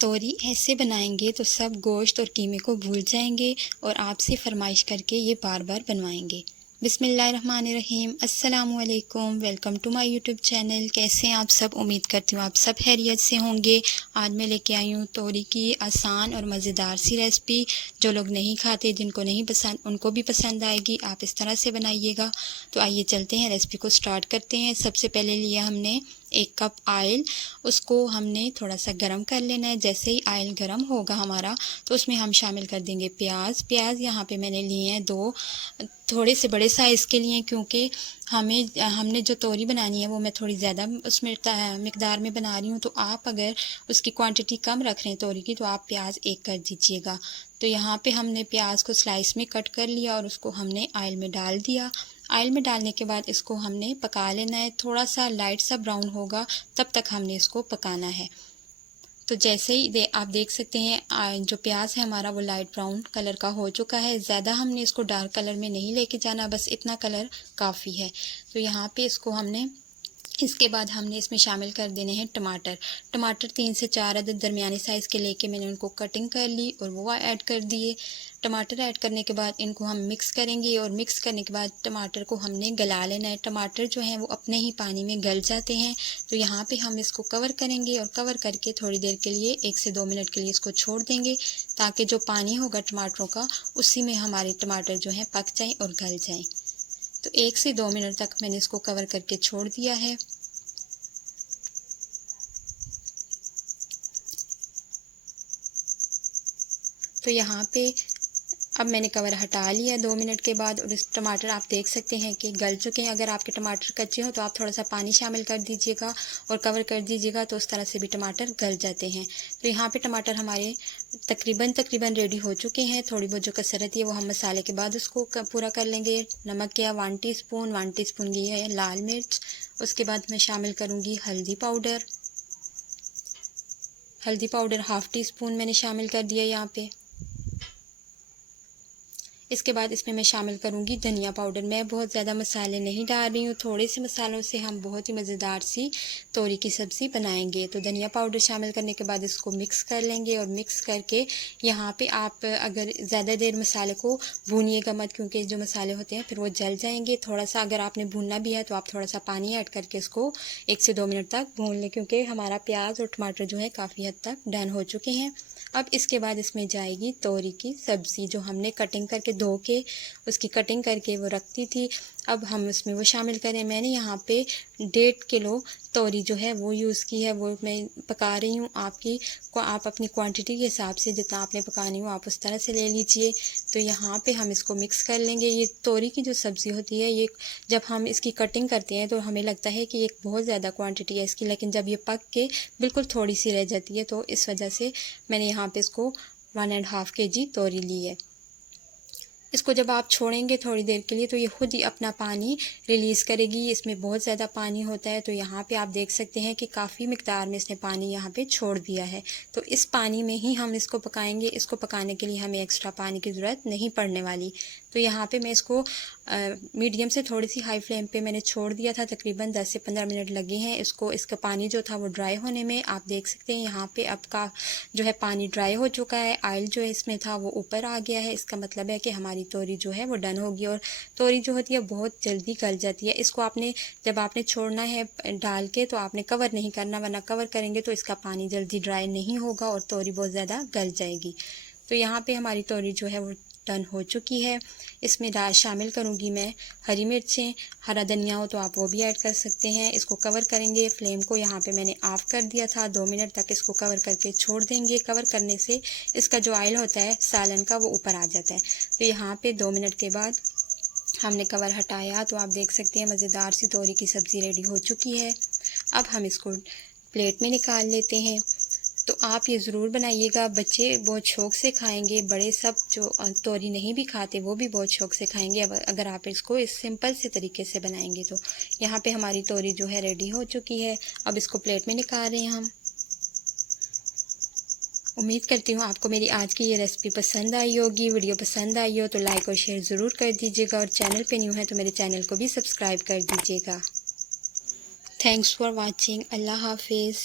तोरी ऐसे बनाएंगे तो सब गोश्त और कीमे को भूल जाएंगे और आपसे फरमाइश करके ये बार बार बनवाएंगे। बिस्मिल्लाहिर्रहमानिर्रहीम। अस्सलामुअलैकुम। Welcome to my YouTube channel. कैसे हैं आप सब? उम्मीद करती हूँ आप सब खैरियत से होंगे। आज मैं लेके आई हूँ तोरी की आसान और मज़ेदार सी रेसिपी। जो लोग नहीं खाते, जिनको नहीं पसंद, उनको भी पसंद आएगी। आप इस तरह से बनाइएगा। तो आइए चलते हैं, रेसिपी को स्टार्ट करते हैं। सबसे पहले लिया हमने 1 कप ऑयल। उसको हमने थोड़ा सा गर्म कर लेना है। जैसे ही ऑयल गर्म होगा हमारा तो उसमें हम शामिल कर देंगे प्याज यहाँ पे मैंने लिए हैं 2, थोड़े से बड़े साइज़ के लिए, क्योंकि हमने जो तोरी बनानी है वो मैं थोड़ी ज़्यादा उसमें मिकदार में बना रही हूँ। तो आप अगर उसकी क्वांटिटी कम रख रहे हैं तोरी की तो आप प्याज 1 कर दीजिएगा। तो यहाँ पे हमने प्याज को स्लाइस में कट कर लिया और उसको हमने ऑयल में डाल दिया। ऑयल में डालने के बाद इसको हमने पका लेना है। थोड़ा सा लाइट सा ब्राउन होगा तब तक हमने इसको पकाना है। तो जैसे ही आप देख सकते हैं जो प्याज है हमारा वो लाइट ब्राउन कलर का हो चुका है। ज़्यादा हमने इसको डार्क कलर में नहीं लेके जाना, बस इतना कलर काफ़ी है। तो यहाँ पे इसके बाद हमने इसमें शामिल कर देने हैं टमाटर 3 से 4 अदद दरमियाने साइज़ के लेके मैंने उनको कटिंग कर ली और वो ऐड कर दिए। टमाटर ऐड करने के बाद इनको हम मिक्स करेंगे और मिक्स करने के बाद टमाटर को हमने गला लेना है। टमाटर जो हैं वो अपने ही पानी में गल जाते हैं। तो यहाँ पे हम इसको कवर करेंगे और कवर करके थोड़ी देर के लिए 1 से 2 मिनट के लिए इसको छोड़ देंगे, ताकि जो पानी होगा टमाटरों का उसी में हमारे टमाटर जो हैं पक जाएँ और गल जाएँ। तो 1 से 2 मिनट तक मैंने इसको कवर करके छोड़ दिया है। तो यहाँ पे अब मैंने कवर हटा लिया 2 मिनट के बाद और इस टमाटर आप देख सकते हैं कि गल चुके हैं। अगर आपके टमाटर कच्चे हो तो आप थोड़ा सा पानी शामिल कर दीजिएगा और कवर कर दीजिएगा, तो उस तरह से भी टमाटर गल जाते हैं। तो यहाँ पे टमाटर हमारे तकरीबन रेडी हो चुके हैं। थोड़ी बहुत जो कसरत है वो हम मसाले के बाद उसको पूरा कर लेंगे। नमक किया 1 टीस्पून की है लाल मिर्च। उसके बाद मैं शामिल करूँगी हल्दी पाउडर ½ टीस्पून मैंने शामिल कर दिया यहाँ पे। इसके बाद इसमें मैं शामिल करूँगी धनिया पाउडर। मैं बहुत ज़्यादा मसाले नहीं डाल रही हूँ, थोड़े से मसालों से हम बहुत ही मज़ेदार सी तोरी की सब्ज़ी बनाएंगे। तो धनिया पाउडर शामिल करने के बाद इसको मिक्स कर लेंगे और मिक्स करके यहाँ पे आप अगर ज़्यादा देर मसाले को भूनिएगा मत, क्योंकि जो मसाले होते हैं फिर वो जल जाएंगे। थोड़ा सा अगर आपने भूनना भी है तो आप थोड़ा सा पानी ऐड करके इसको 1 से 2 मिनट तक भून लें, क्योंकि हमारा प्याज और टमाटर जो है काफ़ी हद तक डन हो चुके हैं। अब इसके बाद इसमें जाएगी तोरी की सब्ज़ी, जो हमने कटिंग करके धो के उसकी कटिंग करके वो रखती थी। अब हम उसमें वो शामिल करें। मैंने यहाँ पे 1.5 किलो तोरी जो है वो यूज़ की है, वो मैं पका रही हूँ। आप अपनी क्वांटिटी के हिसाब से जितना आपने पकानी हो आप उस तरह से ले लीजिए। तो यहाँ पे हम इसको मिक्स कर लेंगे। ये तोरी की जो सब्ज़ी होती है, ये जब हम इसकी कटिंग करते हैं तो हमें लगता है कि एक बहुत ज़्यादा क्वांटिटी है इसकी, लेकिन जब ये पक के बिल्कुल थोड़ी सी रह जाती है, तो इस वजह से मैंने यहाँ पे इसको 1.5 kg तोरी ली है। इसको जब आप छोड़ेंगे थोड़ी देर के लिए तो ये खुद ही अपना पानी रिलीज़ करेगी। इसमें बहुत ज़्यादा पानी होता है। तो यहाँ पे आप देख सकते हैं कि काफ़ी मिकदार में इसने पानी यहाँ पे छोड़ दिया है। तो इस पानी में ही हम इसको पकाएंगे। इसको पकाने के लिए हमें एक्स्ट्रा पानी की ज़रूरत नहीं पड़ने वाली। तो यहाँ पे मैं इसको मीडियम से थोड़ी सी हाई फ्लेम पे मैंने छोड़ दिया था। तकरीबन 10 से 15 मिनट लगे हैं इसका पानी जो था वो ड्राई होने में। आप देख सकते हैं यहाँ पे अब का जो है पानी ड्राई हो चुका है। ऑयल जो है इसमें था वो ऊपर आ गया है। इसका मतलब है कि हमारी तोरी जो है वो डन होगी। और तोरी जो होती है बहुत जल्दी गल जाती है। इसको जब आपने छोड़ना है डाल के तो आपने कवर नहीं करना, वरना कवर करेंगे तो इसका पानी जल्दी ड्राई नहीं होगा और तोरी बहुत ज़्यादा गल जाएगी। तो यहाँ पे हमारी तोरी जो है वो डन हो चुकी है। इसमें शामिल करूँगी मैं हरी मिर्चें, हरा धनिया हो तो आप वो भी ऐड कर सकते हैं। इसको कवर करेंगे। फ्लेम को यहाँ पे मैंने ऑफ कर दिया था। 2 मिनट तक इसको कवर करके छोड़ देंगे। कवर करने से इसका जो ऑयल होता है सालन का वो ऊपर आ जाता है। तो यहाँ पे 2 मिनट के बाद हमने कवर हटाया तो आप देख सकते हैं मज़ेदार सी तोरी की सब्ज़ी रेडी हो चुकी है। अब हम इसको प्लेट में निकाल लेते हैं। तो आप ये ज़रूर बनाइएगा। बच्चे बहुत शौक़ से खाएंगे, बड़े सब जो तोरी नहीं भी खाते वो भी बहुत शौक़ से खाएंगे अगर आप इसको इस सिंपल से तरीके से बनाएंगे। तो यहाँ पे हमारी तोरी जो है रेडी हो चुकी है। अब इसको प्लेट में निकाल रहे हैं हम। उम्मीद करती हूँ आपको मेरी आज की ये रेसिपी पसंद आई होगी। वीडियो पसंद आई हो तो लाइक और शेयर ज़रूर कर दीजिएगा, और चैनल पे न्यू है तो मेरे चैनल को भी सब्सक्राइब कर दीजिएगा। Thanks for watching. अल्लाह हाफिज़।